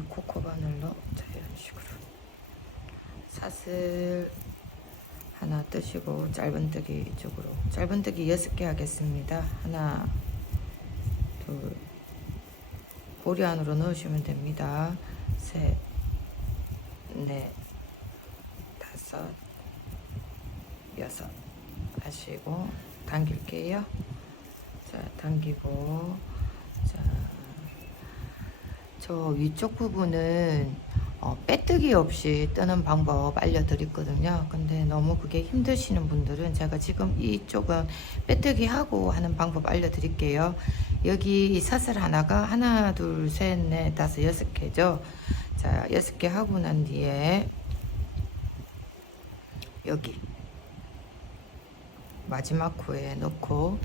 이 코코 바늘로 자 이런 식으로 사슬 하나 뜨시고 짧은뜨기 이쪽으로 짧은뜨기 여섯 개 하겠습니다. 하나 둘 고리 안으로 넣으시면 됩니다. 셋, 넷, 다섯, 여섯 하시고 당길게요. 자, 당기고 자, 저 위쪽 부분은 어, 빼뜨기 없이 뜨는 방법 알려드렸거든요. 근데 너무 그게 힘드시는 분들은 제가 지금 이쪽은 빼뜨기 하고 하는 방법 알려드릴게요. 여기 이 사슬 하나가 하나, 둘, 셋, 넷, 다섯, 여섯 개죠. 자, 여섯 개 하고 난 뒤에 여기 마지막 코에 넣고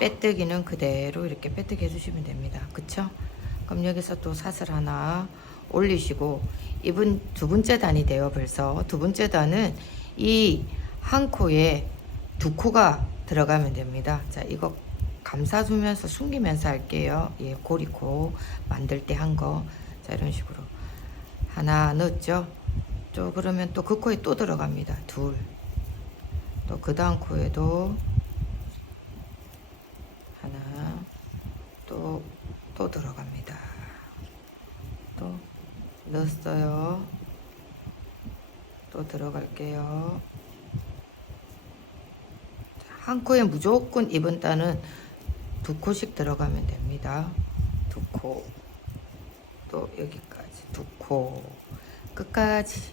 빼뜨기는 그대로 이렇게 빼뜨기 해주시면 됩니다. 그쵸? 그럼 여기서 또 사슬 하나 올리시고 이분 두 번째 단이 돼요 벌써 두 번째 단은 이 한 코에 두 코가 들어가면 됩니다. 자 이거 감싸주면서 숨기면서 할게요. 예, 고리코 만들 때 한 거. 자 이런 식으로 하나 넣었죠. 또 그러면 또 그 코에 또 들어갑니다. 둘. 또 그 다음 코에도 하나 또 또 들어갑니다. 또 넣었어요. 또 들어갈게요. 자, 한 코에 무조건 이번 단은 두 코씩 들어가면 됩니다. 두 코. 또 여기까지 두 코. 끝까지.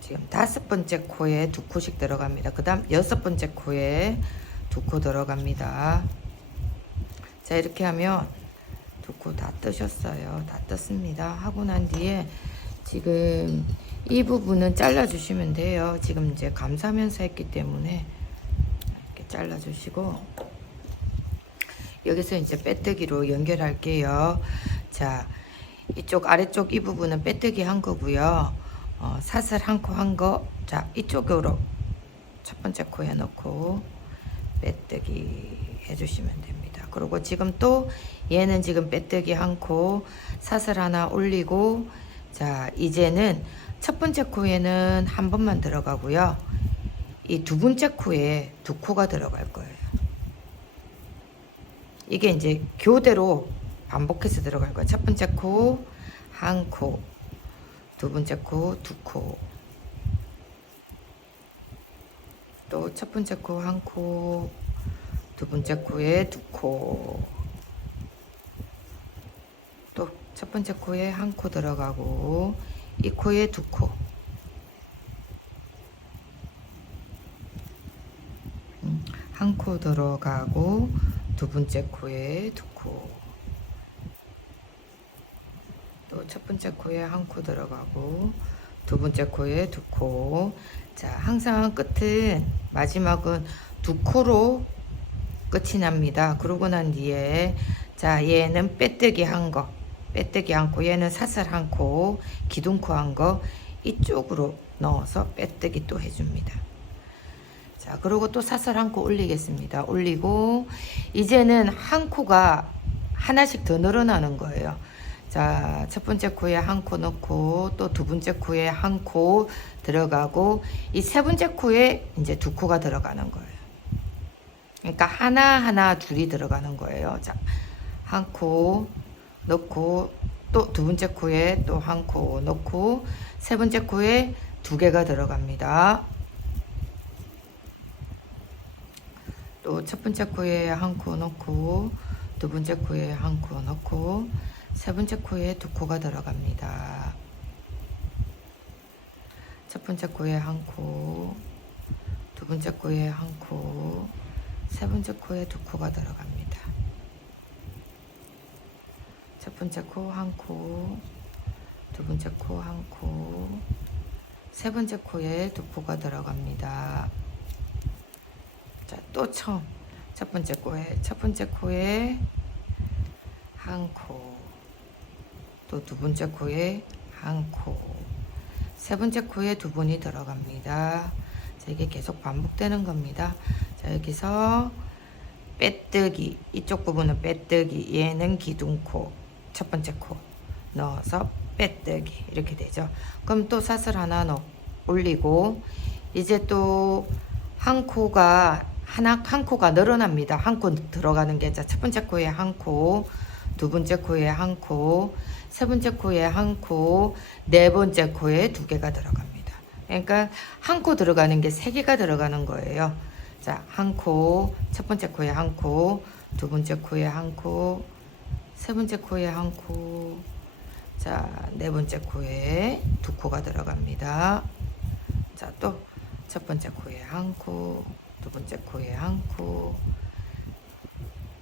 지금 다섯 번째 코에 두 코씩 들어갑니다. 그 다음 여섯 번째 코에 두 코 들어갑니다. 자, 이렇게 하면 두코다 뜨셨어요. 다 떴습니다. 하고 난 뒤에 지금 이 부분은 잘라주시면 돼요. 지금 이제 감싸면서 했기 때문에 이렇게 잘라주시고 여기서 이제 빼뜨기로 연결할게요. 자, 이쪽 아래쪽 이 부분은 빼뜨기 한 거고요. 어, 사슬 한 코 한 거. 자, 이쪽으로 첫 번째 코에 넣고 빼뜨기 해주시면 됩니다. 그리고 지금 또 얘는 지금 빼뜨기 한 코, 사슬 하나 올리고 자, 이제는 첫 번째 코에는 한 번만 들어가고요. 이 두 번째 코에 두 코가 들어갈 거예요. 이게 이제 교대로 반복해서 들어갈 거예요. 첫 번째 코, 한 코, 두 번째 코, 두 코. 또 첫 번째 코, 한 코, 두 번째 코에 두 코. 또 첫 번째 코에 한 코 들어가고, 이 코에 두 코. 음, 한코 들어가고, 두 번째 코에 두 코. 또 첫 번째 코에 한 코 들어가고 두 번째 코에 두 코. 자, 항상 끝은 마지막은 두 코로 끝이 납니다. 그러고 난 뒤에 자, 얘는 빼뜨기 한 거. 빼뜨기 한 코, 얘는 사슬 한 코, 기둥코 한 거 이쪽으로 넣어서 빼뜨기 또 해줍니다. 자, 그리고 또 사슬 한 코 올리겠습니다. 올리고 이제는 한 코가 하나씩 더 늘어나는 거예요. 자, 첫 번째 코에 한 코 넣고 또 두 번째 코에 한 코 들어가고 이 세 번째 코에 이제 두 코가 들어가는 거예요. 그러니까 하나하나 둘이 들어가는 거예요. 자, 한 코 넣고 또 두 번째 코에 또 한 코 넣고 세 번째 코에 두 개가 들어갑니다. 또 첫 번째 코에 한 코 넣고 두 번째 코에 한 코 넣고 세 번째 코에 두 코가 들어갑니다. 첫 번째 코에 한 코, 두 번째 코에 한 코, 세 번째 코에 두 코가 들어갑니다. 첫 번째 코 한 코, 두 번째 코 한 코, 세 번째 코에 두 코가 들어갑니다. 자, 또 처음 첫 번째 코에 첫 번째 코에 한 코, 또 두 번째 코에 한 코, 세 번째 코에 두 번이 들어갑니다. 자, 이게 계속 반복되는 겁니다. 자, 여기서 빼뜨기, 이쪽 부분은 빼뜨기, 얘는 기둥코, 첫 번째 코 넣어서 빼뜨기 이렇게 되죠. 그럼 또 사슬 하나 넣 올리고 이제 또 한 코가 하나 한 코가 늘어납니다. 한 코 들어가는 게 자, 첫 번째 코에 한 코, 두 번째 코에 한 코, 세 번째 코에 한 코, 네 번째 코에 두 개가 들어갑니다. 그러니까 한 코 들어가는 게 세 개가 들어가는 거예요. 자, 한 코, 첫 번째 코에 한 코, 두 번째 코에 한 코, 세 번째 코에 한 코, 자, 네 번째 코에 두 코가 들어갑니다. 자, 또 첫 번째 코에 한 코, 두 번째 코에 한 코,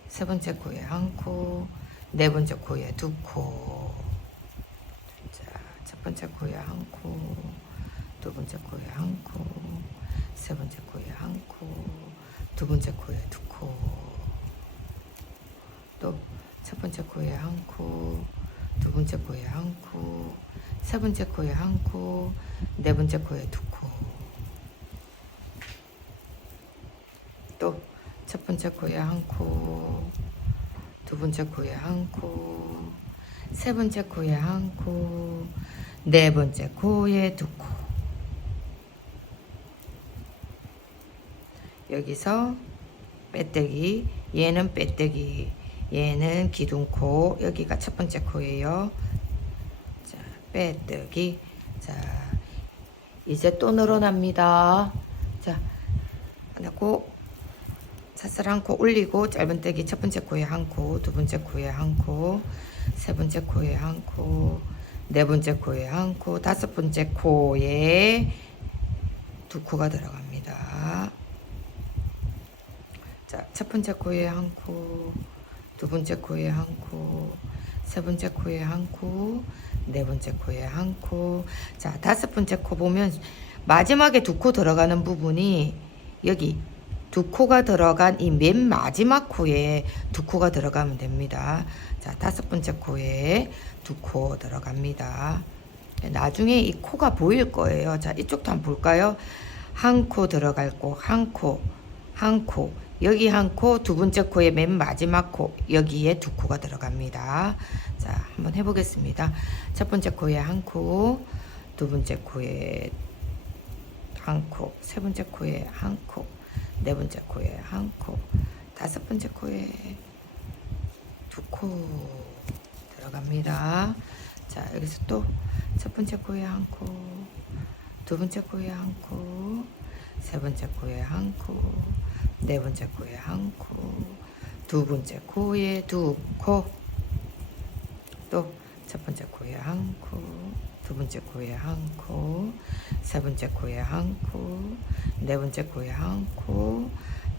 세 번째 코에 한 코, 네 번째 코에 두 코. 자, 첫 번째 코에 한 코, 두 번째 코에 한 코, 세 번째 코에 한 코, 두 번째 코에 두 코. 또 첫 번째 코에 한 코, 두 번째 코에 한 코, 세 번째 코에 한 코, 네 번째 코에 두 코. 또 첫 번째 코에 한 코, 두 번째 코에 한 코, 세 번째 코에 한 코, 네 번째 코에 두 코. 여기서 빼떼기, 얘는 빼떼기, 얘는 기둥코, 여기가 첫 번째 코예요. 자, 빼떼기. 자, 이제 또 늘어납니다. 자, 하고 사슬 한 코 올리고 짧은 떼기 첫 번째 코에 한 코, 두 번째 코에 한 코, 세 번째 코에 한 코, 네 번째 코에 한 코, 다섯 번째 코에 두 코가 들어갑니다. 자, 첫 번째 코에 한 코, 두 번째 코에 한 코, 세 번째 코에 한 코, 네 번째 코에 한 코. 자, 다섯 번째 코 보면 마지막에 두 코 들어가는 부분이 여기 두 코가 들어간 이 맨 마지막 코에 두 코가 들어가면 됩니다. 자, 다섯 번째 코에 두 코 들어갑니다. 나중에 이 코가 보일 거예요. 자, 이쪽도 한번 볼까요? 한 코 들어갈 코, 한 코, 한 코. 여기 한 코, 두 번째 코의 맨 마지막 코, 여기에 두 코가 들어갑니다. 자, 한번 해보겠습니다. 첫 번째 코에 한 코, 두 번째 코에 한 코, 세 번째 코에 한 코, 네 번째 코에 한 코, 다섯 번째 코에 두 코 들어갑니다. 자, 여기서 또 첫 번째 코에 한 코, 두 번째 코에 한 코, 세 번째 코에 한 코, 네 번째 코에 한 코, 두 번째 코에 두 코, 또 첫 번째 코에 한 코, 두 번째 코에 한 코, 세 번째 코에 한 코, 네 번째 코에 한 코,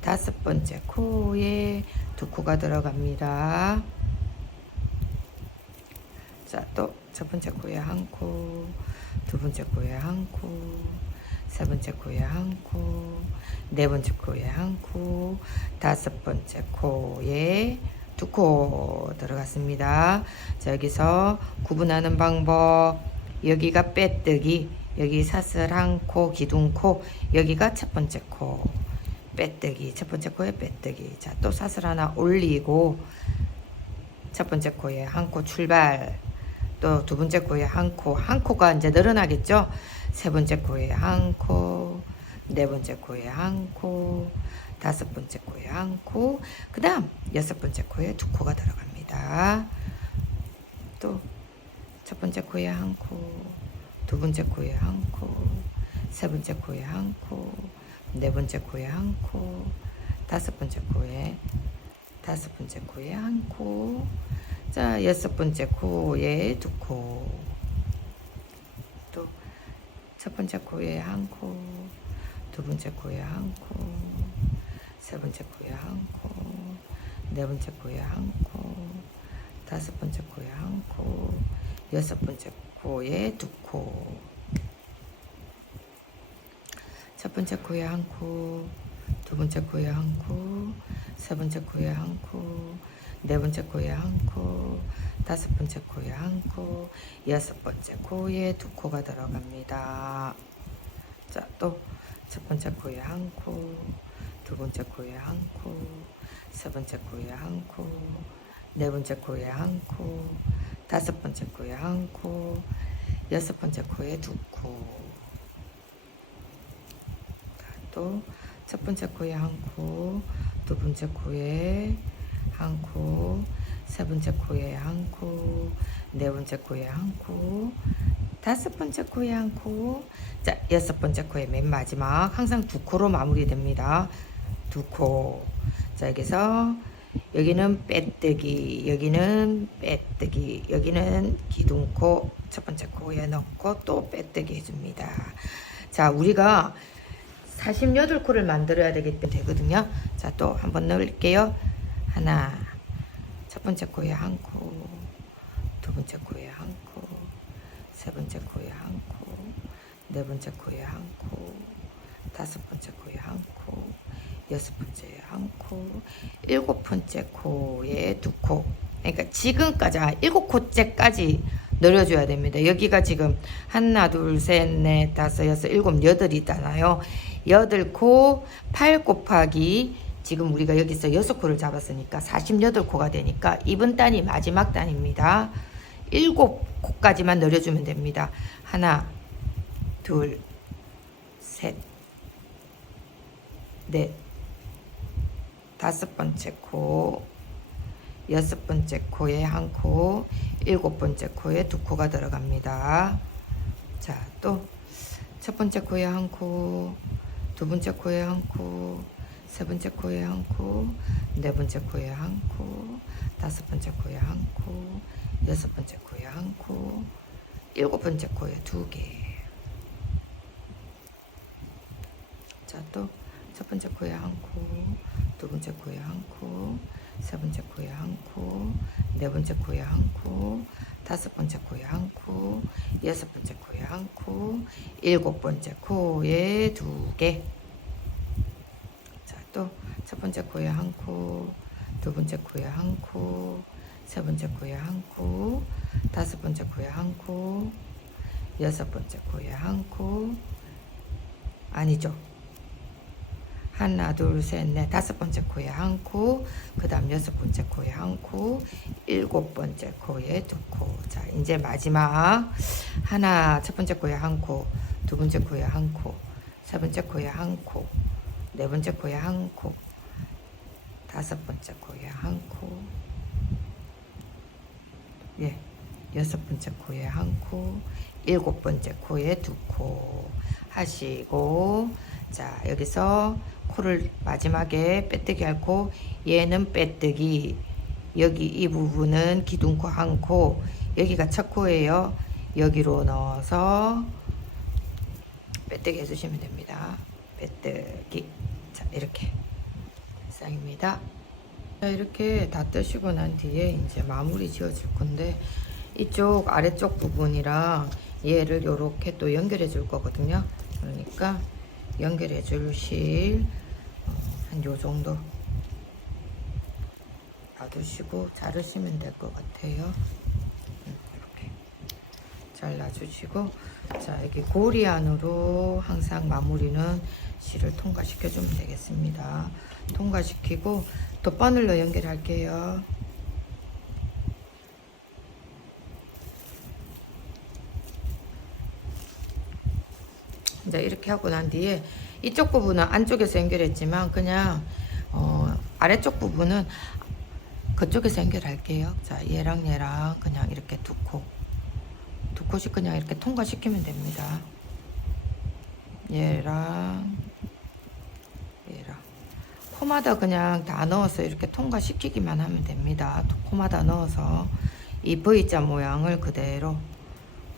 다섯 번째 코에 두 코가 들어갑니다. 자, 또 첫 번째 코에 한 코, 두 번째 코에 한 코, 세 번째 코에 한 코, 네 번째 코에 한 코, 다섯 번째 코에 두 코 들어갔습니다. 자, 여기서 구분하는 방법. 여기가 빼뜨기, 여기 사슬 한 코, 기둥 코, 여기가 첫 번째 코. 빼뜨기, 첫 번째 코에 빼뜨기. 자, 또 사슬 하나 올리고, 첫 번째 코에 한 코 출발. 또 두 번째 코에 한 코, 한 코가 이제 늘어나겠죠? 세 번째 코에 한 코, 네 번째 코에 한 코, 다섯 번째 코에 한 코, 그 다음 여섯 번째 코에 두 코가 들어갑니다. 또 첫 번째 코에 한 코, 두 번째 코에 한 코, 세 번째 코에 한 코, 네 번째 코에 한 코, 다섯 번째 코에 다섯 번째 코에 한 코, 자 여섯 번째 코에 두 코, 또 첫 번째 코에 한 코, 두 번째 코에 한 코, 세 번째 코에 한 코, 네 번째 코에 한 코, 다섯 번째 코에 한 코, 여섯 번째 코에 두 코. 첫 번째 코에 한 코, 두 번째 코에 한 코, 세 번째 코에 한 코, 네 번째 코에 한 코, 다섯 번째 코에 한 코, 여섯 번째 코에 두 코가 들어갑니다. 자, 또 첫 번째 코에 한 코, 두 번째 코에 한 코, 세 번째 코에 한 코, 네 번째 코에 한 코, 다섯 번째 코에 한 코, 여섯 번째 코에 두 코. 또 첫 번째 코에 한 코, 두 번째 코에 한 코, 세 번째 코에 한 코, 네 번째 코에 한 코, 다섯 번째 코에 한 코, 자 여섯 번째 코에 맨 마지막 항상 두 코로 마무리됩니다. 두 코. 자 여기서 여기는 빼뜨기, 여기는 빼뜨기, 여기는 기둥코 첫 번째 코에 넣고 또 빼뜨기 해줍니다. 자 우리가 48코를 만들어야 되기 때문에 되거든요. 자, 또 한번 넣을게요. 하나, 첫 번째 코에 한 코, 두 번째 코에 한 코, 세 번째 코에 한 코, 네 번째 코에 한 코, 다섯 번째 코에 한 코, 여섯 번째 한 코, 일곱 번째 코에 두 코. 그러니까 지금까지 한 일곱 코째까지 늘려줘야 됩니다. 여기가 지금 하나, 둘, 셋, 넷, 다섯, 여섯, 일곱, 여덟이잖아요. 여덟 코, 팔 곱하기 지금 우리가 여기서 여섯 코를 잡았으니까 48코가 되니까 이번 단이 마지막 단입니다. 일곱 코까지만 늘려주면 됩니다. 하나, 둘, 셋, 넷, 다섯 번째 코, 여섯 번째 코에 한 코, 일곱 번째 코에 두 코가 들어갑니다. 자, 또 첫 번째 코에 한 코, 두 번째 코에 한 코, 세 번째 코에 한 코, 네 번째 코에 한 코, 다섯 번째 코에 한 코, 여섯 번째 코에 한 코, 일곱 번째 코에 두 개. 자, 또 첫 번째 코에 한 코, 두 번째 코에 한 코, 세 번째 코에 한 코, 네 번째 코에 한 코, 다섯 번째 코에 한 코, 여섯 번째 코에 한 코, 일곱 번째 코에 두 개. 자, 또첫 번째 코에 한 코, 두 번째 코에 한 코, 세 번째 코에 한 코, 다섯 번째 코에 한 코, 여섯 번째 코에 한 코, 아니죠. 하나, 둘, 셋, 넷, 다섯 번째 코에 한 코, 그 다음 여섯 번째 코에 한 코, 일곱 번째 코에 두 코. 자, 이제 마지막. 하나, 첫 번째 코에 한 코, 두 번째 코에 한 코, 세 번째 코에 한 코, 네 번째 코에 한 코, 다섯 번째 코에 한 코, 예, 여섯 번째 코에 한 코, 일곱 번째 코에 두 코 하시고, 자, 여기서 코를 마지막에 빼뜨기 할 코, 얘는 빼뜨기, 여기 이 부분은 기둥코 한 코, 여기가 첫 코예요. 여기로 넣어서 빼뜨기 해주시면 됩니다. 빼뜨기. 자, 이렇게. 쌍입니다. 자, 이렇게 다 뜨시고 난 뒤에 이제 마무리 지어줄 건데, 이쪽 아래쪽 부분이랑 얘를 이렇게 또 연결해 줄 거거든요. 그러니까 연결해 줄 실, 어, 한요 정도 놔두시고 자르시면 될 것 같아요. 잘라주시고 자 여기 고리 안으로 항상 마무리는 실을 통과시켜주면 되겠습니다. 통과시키고 덧바늘로 연결할게요. 이제 이렇게 하고 난 뒤에 이쪽 부분은 안쪽에서 연결했지만 그냥 어, 아래쪽 부분은 그쪽에서 연결할게요. 자 얘랑 얘랑 그냥 이렇게 두고 190 그냥 이렇게 통과시키면 됩니다. 얘랑 얘랑 코마다 그냥 다 넣어서 이렇게 통과시키기만 하면 됩니다. 코마다 넣어서 이 V자 모양을 그대로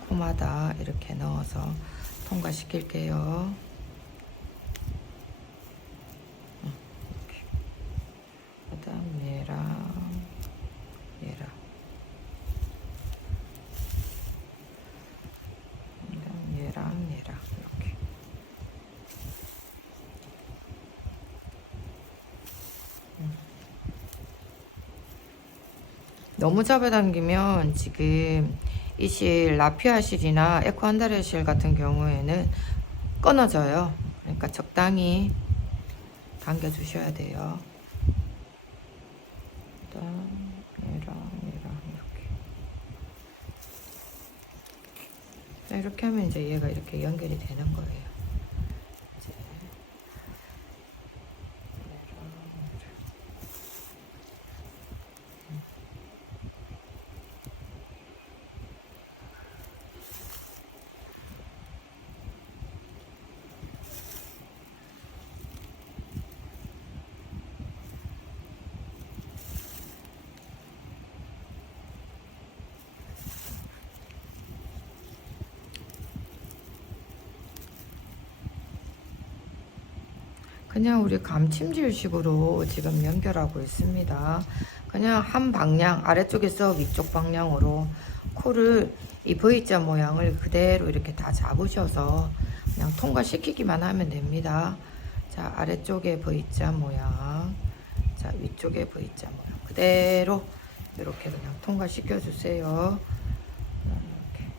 코마다 이렇게 넣어서 통과시킬게요. 너무 잡아당기면 지금 이 실 라피아실이나 에코한다레실 같은 경우에는 끊어져요. 그러니까 적당히 당겨주셔야 돼요. 일단 얘랑 얘랑 이렇게 이렇게 하면 이제 얘가 이렇게 연결이 되는 거예요. 그냥 우리 감침질식으로 지금 연결하고 있습니다. 그냥 한 방향 아래쪽에서 위쪽 방향으로 코를 이 V자 모양을 그대로 이렇게 다 잡으셔서 그냥 통과시키기만 하면 됩니다. 자 아래쪽에 V자 모양, 자 위쪽에 V자 모양 그대로 이렇게 그냥 통과시켜 주세요. 이렇게.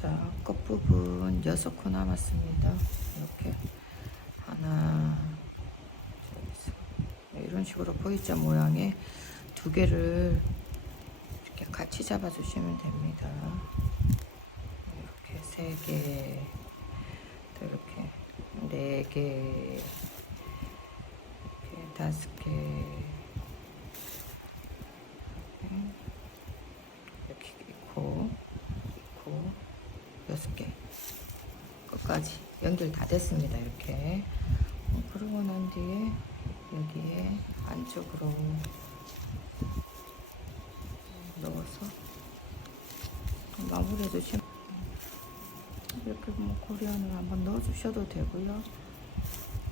자, 끝부분 여섯 코 남았습니다. 이렇게 하나. 네, 이런 식으로 V자 모양의 두 개를 이렇게 같이 잡아주시면 됩니다. 이렇게 세 개, 또 이렇게 네 개, 이렇게 다섯 개, 이렇게 이렇게 있고, 있고. 여섯 개 끝까지 연결 다 됐습니다 이렇게. 어, 그러고 난 뒤에 여기에 안쪽으로 넣어서 마무리해 주시면 이렇게 뭐 고리안을 한번 넣어 주셔도 되고요.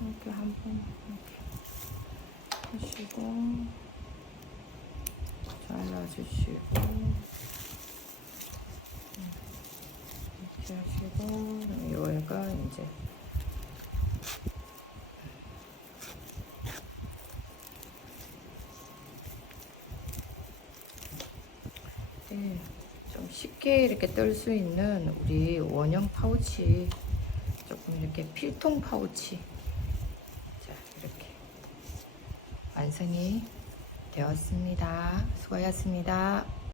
이렇게 한번 이렇게 하시고 잘라주시고 이렇게 하시고 요 애가 이제 네, 좀 쉽게 이렇게 뜰 수 있는 우리 원형 파우치 조금 이렇게 필통 파우치 자 이렇게 완성이 되었습니다. 수고하셨습니다.